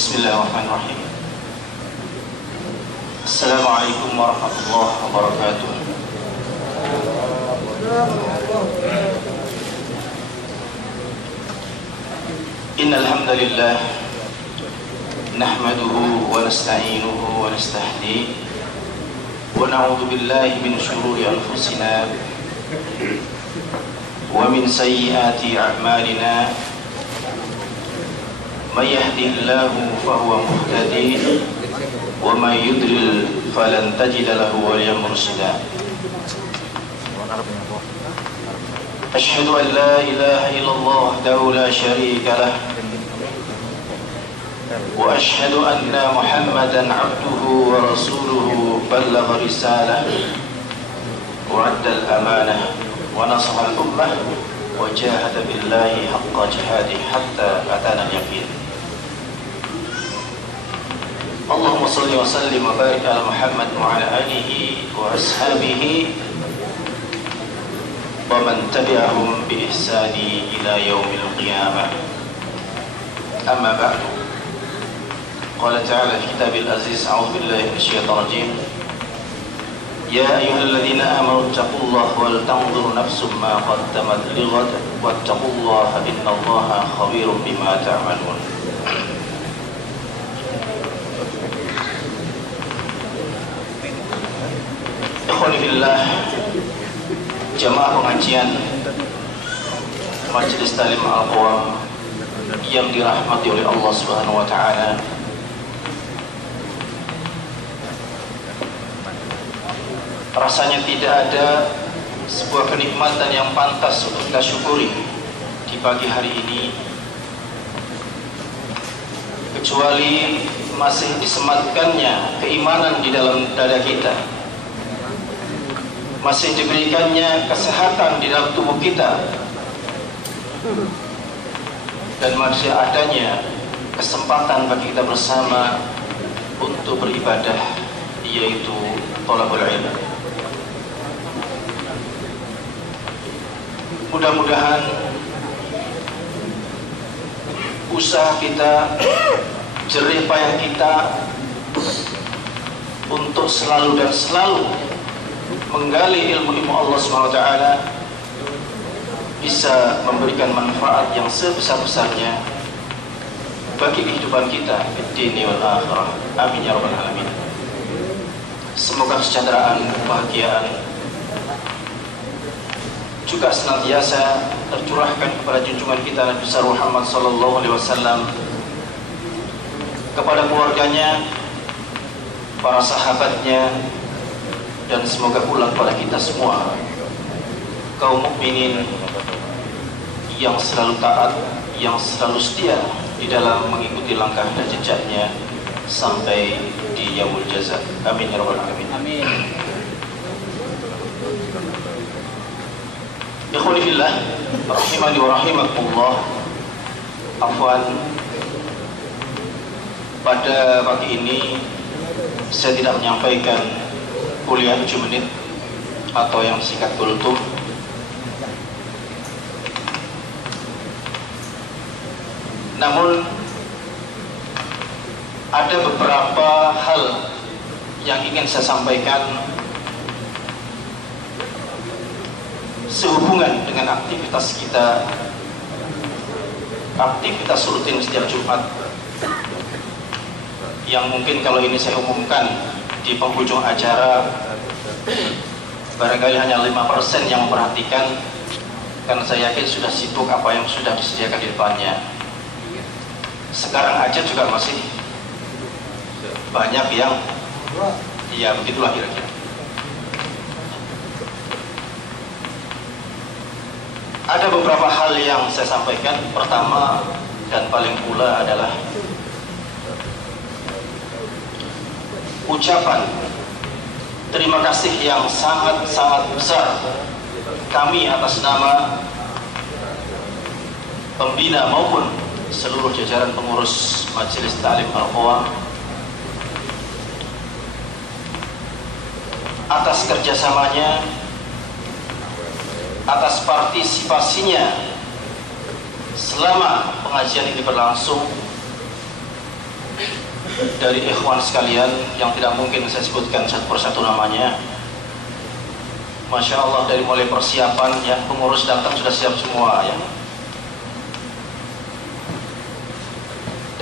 Bismillahirrahmanirrahim. Assalamualaikum warahmatullahi wabarakatuh. Innal hamdalillah nahmaduhu wa nasta'inuhu wa nastahdihi wa na'udzu billahi min shururi anfusina wa min sayyiati a'malina. Man yahdihillahu fahuwa muhtadi wa man yudlil falan tajida lahu waliyyan mursyida. Asyhadu an la ilaha illallah wahdahu la syarika lah wa asyhadu anna Muhammadan abduhu wa rasuluhu ballagha risalah wa adda al-amanah wa nasaha al-ummah wa jahada billahi haqqa jihadih hatta atana al-yaqin. Allahumma salli wa sallim wa barik ala Muhammad wa ala alihi wa ashabihi wa man tabi'ahum bi ihsani ila yaumil qiyamah. Amma ba'du. Qala ta'ala fi kitabil aziz, a'udzu billahi minasyaitonir rajim. Ya ayyuhalladzina amanu taqullaha wal tanzur nafsum ma qaddamat lighad wattaqullaha innallaha khabirum bima ta'malun. Ikhwanillah, jamaah pengajian Majelis Ta'lim Al-Qawam yang dirahmati oleh Allah Subhanahu wa taala. Rasanya tidak ada sebuah kenikmatan yang pantas untuk kita syukuri di pagi hari ini kecuali masih disematkannya keimanan di dalam dada kita, masih diberikannya kesehatan di dalam tubuh kita, dan masih adanya kesempatan bagi kita bersama untuk beribadah, yaitu thalabul ilm. Mudah-mudahan usaha kita, jerih payah kita untuk selalu dan selalu menggali ilmu Allah SWT bisa memberikan manfaat yang sebesar-besarnya bagi kehidupan kita di dunia wal akhirah. Amin ya rabbal alamin. Semoga kesejahteraan, kebahagiaan juga senantiasa tercurahkan kepada junjungan kita Nabi besar Muhammad sallallahu alaihi wasallam, kepada keluarganya, para sahabatnya, dan semoga pula kepada kita semua kaum mukminin yang selalu taat, yang selalu setia di dalam mengikuti langkah dan jejaknya sampai di yaumul jaza. Amin ya rabbal alamin. Amin. Ikhwani fillah, rahimani wa rahimakumullah. Afwan, pada pagi ini saya tidak menyampaikan kuliah 7 menit atau yang singkat kultum. Namun ada beberapa hal yang ingin saya sampaikan sehubungan dengan aktivitas kita, aktivitas rutin setiap Jumat, yang mungkin kalau ini saya umumkan di penghujung acara barangkali hanya 5% yang memperhatikan, karena saya yakin sudah sibuk apa yang sudah disediakan di depannya. Sekarang aja juga masih banyak yang ya begitulah kira-kira. Ada beberapa hal yang saya sampaikan. Pertama dan paling pula adalah ucapan terima kasih yang sangat-sangat besar kami atas nama pembina maupun seluruh jajaran pengurus Majelis Ta'lim Al-Qawam atas kerjasamanya, atas partisipasinya selama pengajian ini berlangsung, dari ikhwan sekalian yang tidak mungkin saya sebutkan satu persatu namanya. Masya Allah, dari mulai persiapan ya, pengurus datang sudah siap semua ya.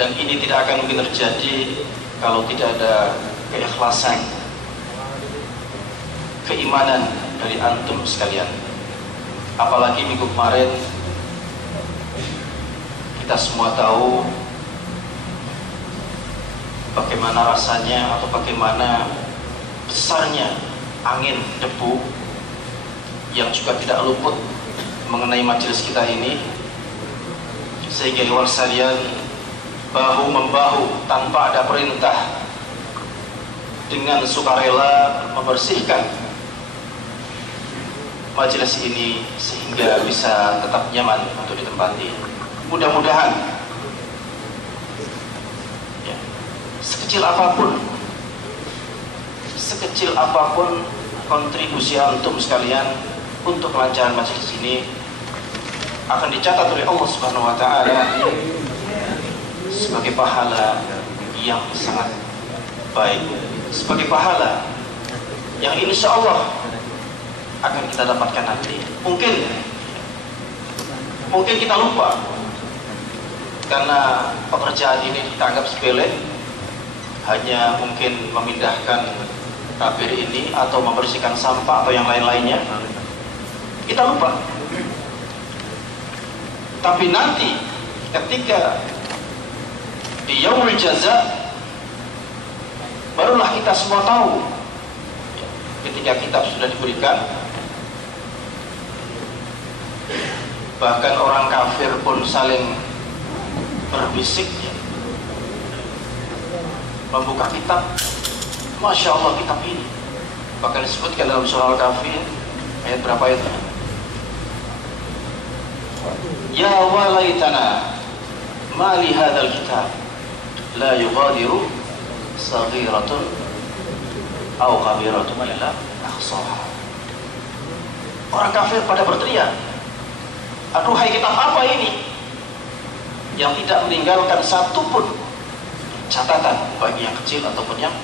Dan ini tidak akan mungkin terjadi kalau tidak ada keikhlasan, keimanan dari antum sekalian. Apalagi minggu kemarin kita semua tahu bagaimana rasanya atau bagaimana besarnya angin debu yang juga tidak luput mengenai majelis kita ini, sehingga ikhwan sekalian bahu membahu tanpa ada perintah dengan sukarela membersihkan majelis ini sehingga bisa tetap nyaman untuk ditempati. Mudah-mudahan ya, sekecil apapun kontribusi antum sekalian untuk kelancaran majelis ini akan dicatat oleh Allah Subhanahu wa taala sebagai pahala yang sangat baik, sebagai pahala yang insya Allah akan kita dapatkan nanti. Mungkin kita lupa karena pekerjaan ini kita anggap sepele, hanya mungkin memindahkan tabir ini atau membersihkan sampah atau yang lain-lainnya, kita lupa. Tapi nanti ketika di yaumul jaza, barulah kita semua tahu, ketika kitab sudah diberikan, bahkan orang kafir pun saling berbisik membuka kitab. Masya Allah, kitab ini bahkan disebutkan dalam surah Al-Kahfi ayat berapa itu? Ya walaitana ma li hadzal kitab la yughadiru saghiratun aw kabiratun illa ahsaha. Orang kafir pada berteriak, aduhai kitab apa ini yang tidak meninggalkan satu pun catatan bagi yang kecil ataupun yang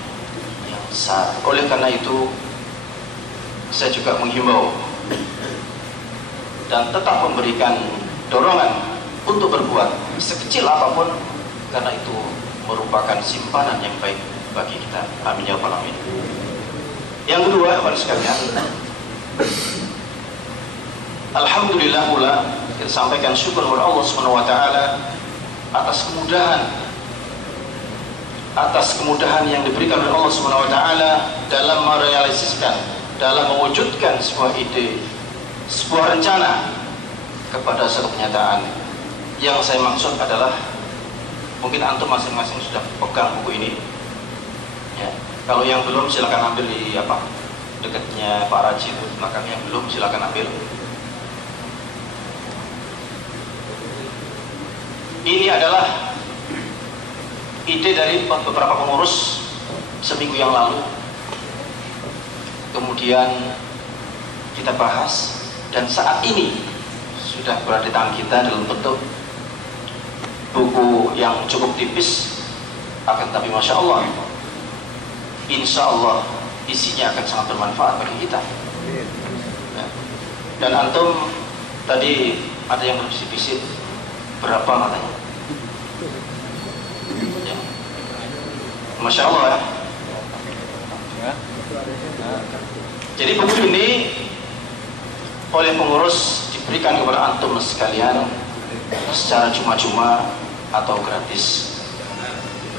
besar. Oleh karena itu saya juga menghimbau dan tetap memberikan dorongan untuk berbuat sekecil apapun, karena itu merupakan simpanan yang baik bagi kita. Amin ya rabbal alamin. Yang kedua, teman sekalian, alhamdulillah pula kita sampaikan syukur kepada Allah Subhanahu wa taala atas kemudahan yang diberikan oleh Allah Subhanahu wa taala dalam merealisasikan, dalam mewujudkan sebuah ide, sebuah rencana kepada satu kenyataan. Yang saya maksud adalah, mungkin antum masing-masing sudah pegang buku ini ya. Kalau yang belum silakan ambil di dekatnya Pak Raji itu belakang. Yang belum silakan ambil. Ini adalah ide dari beberapa pengurus seminggu yang lalu, kemudian kita bahas, dan saat ini sudah berada di tangan kita dalam bentuk buku yang cukup tipis, akan tapi Masya Allah, insya Allah isinya akan sangat bermanfaat bagi kita. Dan antum tadi ada yang berbisik-bisik, berapa katanya? Ya. Masya Allah ya. Jadi buku ini oleh pengurus diberikan kepada antum sekalian secara cuma-cuma atau gratis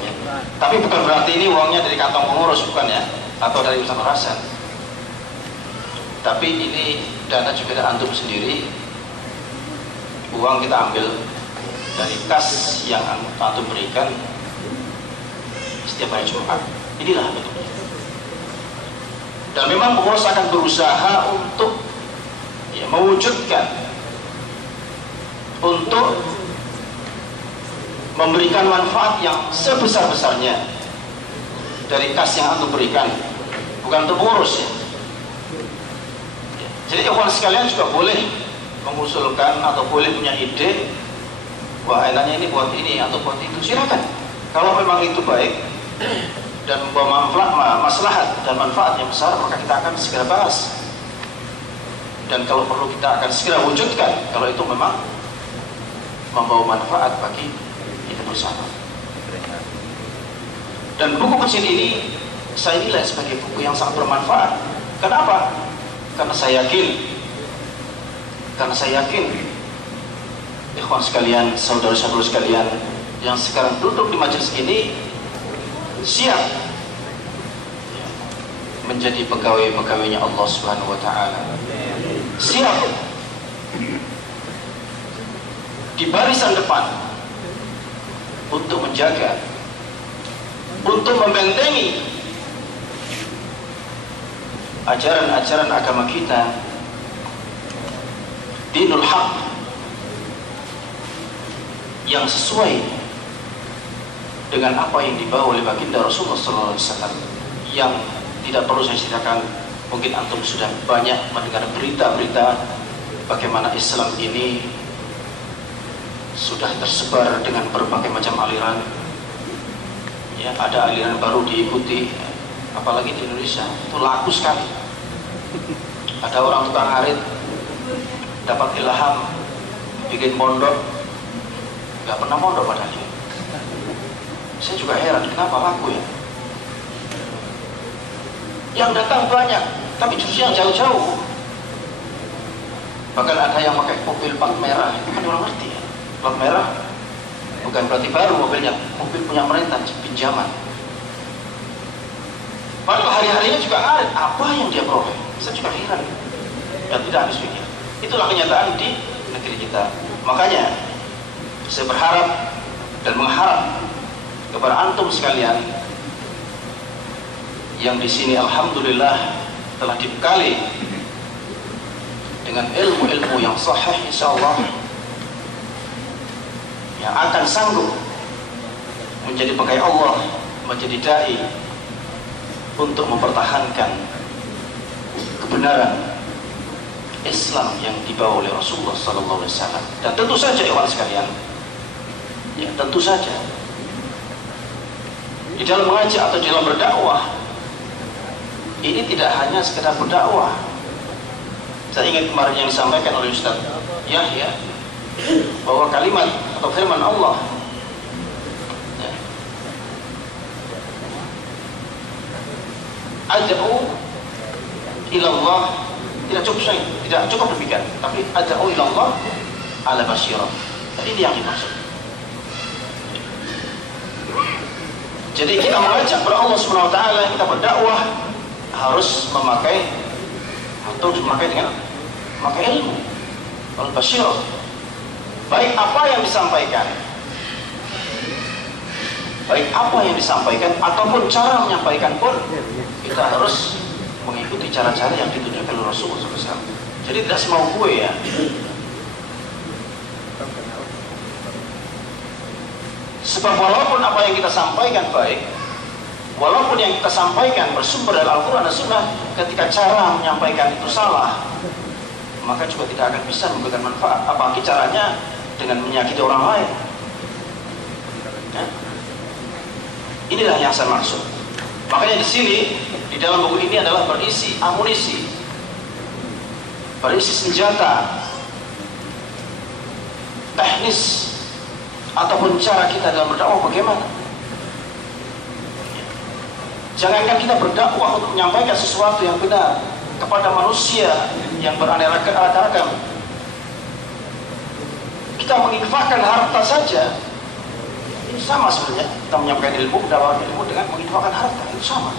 ya. Tapi bukan berarti ini uangnya dari kantong pengurus, bukan ya, atau dari Ustaz Hasan. Tapi ini dana juga dari antum sendiri. Uang kita ambil dari kas yang antum berikan setiap hari Jumat. Inilah bentuknya. Dan memang pengurus akan berusaha untuk mewujudkan, untuk memberikan manfaat yang sebesar-besarnya dari kas yang antum berikan, bukan untuk pengurus ya. Jadi ikhwan sekalian juga boleh mengusulkan atau boleh punya ide, wah enaknya ini buat ini atau buat itu, silakan. Kalau memang itu baik dan membawa maslahat dan manfaat yang besar, maka kita akan segera bahas. Dan kalau perlu kita akan segera wujudkan kalau itu memang membawa manfaat bagi kita bersama. Dan buku kecil ini saya nilai sebagai buku yang sangat bermanfaat. Kenapa? Karena saya yakin ikhwan sekalian, saudara-saudara sekalian yang sekarang duduk di majelis ini siap menjadi pegawai-pegawainya Allah Subhanahu wa taala. Siap di barisan depan untuk menjaga, untuk membentengi ajaran-ajaran agama kita, dinul haq, yang sesuai dengan apa yang dibawa oleh baginda Rasulullah SAW, yang tidak perlu saya ceritakan. Mungkin antum sudah banyak mendengar berita-berita bagaimana Islam ini sudah tersebar dengan berbagai macam aliran. Ya, ada aliran baru diikuti, apalagi di Indonesia itu laku sekali. Ada orang tukang arit dapat ilham bikin pondok, nggak pernah mondok padahal. Saya juga heran kenapa laku ya. Yang datang banyak, tapi justru yang jauh-jauh. Bahkan ada yang pakai mobil plat merah, itu kan orang ngerti ya. Plat merah bukan berarti baru mobilnya, mobil punya mereka pinjaman. Padahal hari-harinya juga arit, apa yang dia peroleh? Saya juga heran dan tidak habis pikir. Itulah kenyataan di negeri kita. Makanya saya berharap dan mengharap kepada antum sekalian yang di sini alhamdulillah telah dibekali dengan ilmu-ilmu yang sahih, insyaallah, yang akan sanggup menjadi pegawai Allah, menjadi dai untuk mempertahankan kebenaran Islam yang dibawa oleh Rasulullah SAW. Dan tentu saja ikhwan sekalian, ya tentu saja di dalam mengajak atau di dalam berdakwah ini tidak hanya sekedar berdakwah. Saya ingat kemarin yang disampaikan oleh Ustaz Yahya bahwa kalimat atau firman Allah, ya, ad'u ila Allah, tidak cukup demikian, tapi ad'u ila Allah ala basyirah. Jadi ini yang dimaksud. Jadi kita mengajak kepada Allah Subhanahu wa taala, kita berdakwah harus memakai dengan memakai ilmu al basyirah. Baik apa yang disampaikan ataupun cara menyampaikan pun kita harus mengikuti cara-cara yang ditunjukkan oleh Rasulullah SAW. Jadi tidak semau gue ya. Sebab walaupun apa yang kita sampaikan baik, walaupun yang kita sampaikan bersumber dari Al-Quran dan Sunnah, ketika cara menyampaikan itu salah, maka juga tidak akan bisa memberikan manfaat. Apalagi caranya dengan menyakiti orang lain. Ya? Inilah yang saya maksud. Makanya di sini, di dalam buku ini adalah berisi amunisi, berisi senjata, teknis, ataupun cara kita dalam berdakwah bagaimana. Jangankan kita berdakwah untuk menyampaikan sesuatu yang benar kepada manusia yang beraneka ragam. Kita menginfakkan harta saja, ini sama sebenarnya. Kita menyampaikan ilmu, mendapatkan ilmu dengan menginfakkan harta, itu sama.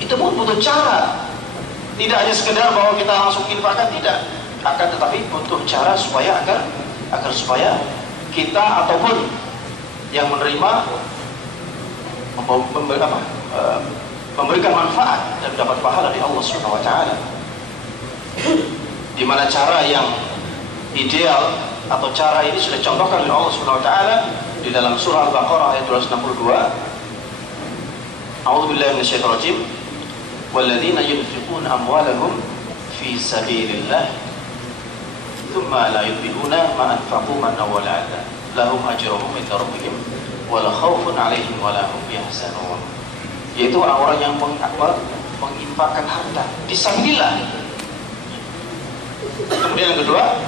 Itu pun butuh cara. Tidak hanya sekedar bahwa kita langsung infakkan, tidak. Akan tetapi butuh cara supaya agar supaya kita ataupun yang menerima memberikan manfaat dan dapat pahala dari Allah Subhanahu wa taala. Di mana cara yang ideal atau cara ini sudah contohkan oleh Allah Subhanahu wa taala di dalam surah Al-Baqarah ayat 262. A'udzubillahi minasyaitonir rajim. Walladzina yunfiquna amwalahum fi sabilillah thumma la yutbi'una ma anfaqu manna wa la'adha lahum ajruhum inda rabbihim wala khaufun 'alaihim wala hum yahzanun. Yaitu orang-orang yang menginfakkan harta fisabilillah. Kemudian yang kedua,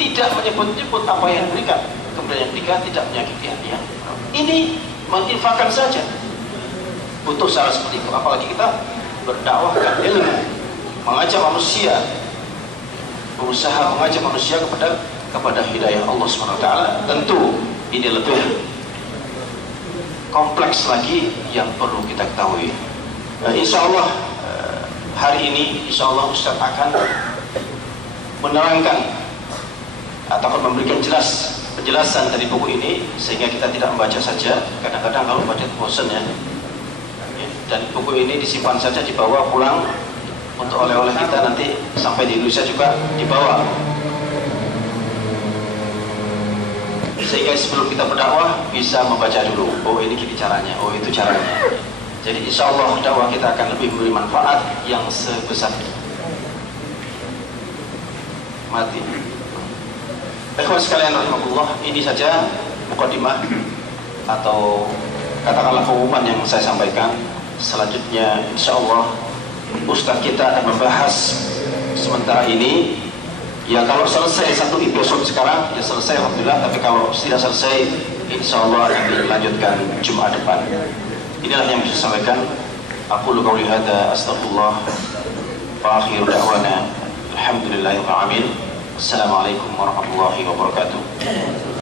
tidak menyebut-nyebut apa yang diberikan. Kemudian yang ketiga, tidak menyakiti hati yang ini menginfakkan saja. Butuh cara seperti itu. Apalagi kita berdakwahkan ilmu, mengajak manusia, berusaha mengajak manusia kepada hidayah Allah SWT. Tentu ini lebih kompleks lagi yang perlu kita ketahui. Insya Allah hari ini insya Allah Ustaz akan menerangkan atau memberikan penjelasan dari buku ini, sehingga kita tidak membaca saja. Kadang-kadang kalau baca bosan ya. Dan buku ini disimpan saja, dibawa pulang untuk oleh-oleh kita, nanti sampai di Indonesia juga dibawa, sehingga sebelum kita berdakwah bisa membaca dulu. Oh ini gini caranya, oh itu caranya. Jadi insya Allah dakwah kita akan lebih memberi manfaat yang sebesar mati. Ikhwan sekalian rahimakumullah, ini saja mukadimah atau katakanlah pengumuman yang saya sampaikan. Selanjutnya insya Allah Ustadz kita akan membahas sementara ini. Ya kalau selesai satu episode sekarang ya selesai alhamdulillah, tapi kalau tidak selesai insya Allah akan dilanjutkan Jumat depan. Inilah yang bisa saya sampaikan. Aqulu qawli hadza astaghfirullah wa akhiru da'wana alhamdulillahirabbil alamin. Assalamualaikum warahmatullahi wabarakatuh.